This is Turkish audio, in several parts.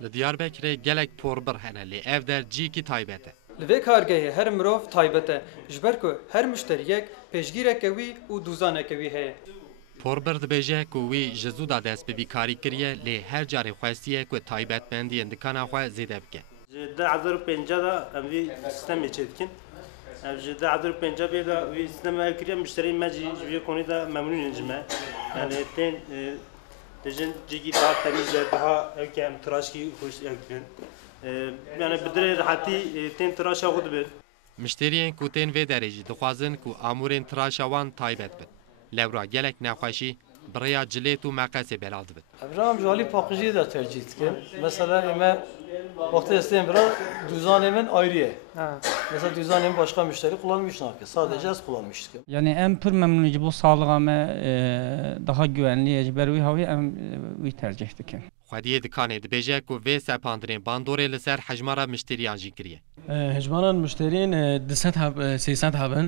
لدیاربکر گلک پربر هنه لی اف در جی کی تایبته. لوی کارگاهی هر مروف تایبته جبر کو هر مشتریک پیشگیرک وی و دوزانک وی هه. پربر دبیجه کوی جزودا دست به بیکاری کریه لی هر جاری خواستیه که تایبت بندی اندکانا خواه زیده بکن. جدا عذر پنجا دا اموی سیستم چیدکن. جدا عذر پنجا بیدا وی سیستم اکریم مشتری مجی جوی کنی دا ممنون انجمه. یعنی تین دژن جیگی daha temiz daha evkem tıraşki hoş evken. Yani بدر راحتی تین تراش خود بید. مشتریان کو تین و درجی دخوازن کو امورین تراشوان تایبت بد. لورا گلک نخواشی برای جلیت و مقاس بلاد بد. ابراهیم جالی پاکیزی da tercih ettim. Mesela ime vakti isteyen biraz düzenemin ayrıya. Mesela düzenemin başka müşteri kullanmışlar ki sadece az kullanmıştık. Yani en pür memnunici bu sağlığıma daha güvenli ecberi havi en tercih ettik. خودیه دکانه دبیجه کو و سپاندرین باندوره لسر حجمارا مشتریان جی کریه. حجمانا مشترين دست هب سيسات هبن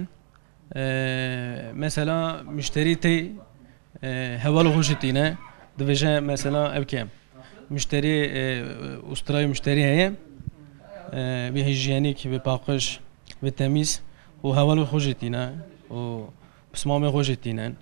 مثلا مشتري تي هوالو خوشتينه دفجه مثلا ابكام مشتري استراي مشتري هي بهيجينيك بباقش بتميز وهوالو خوشتينه وبسمامه خوشتينه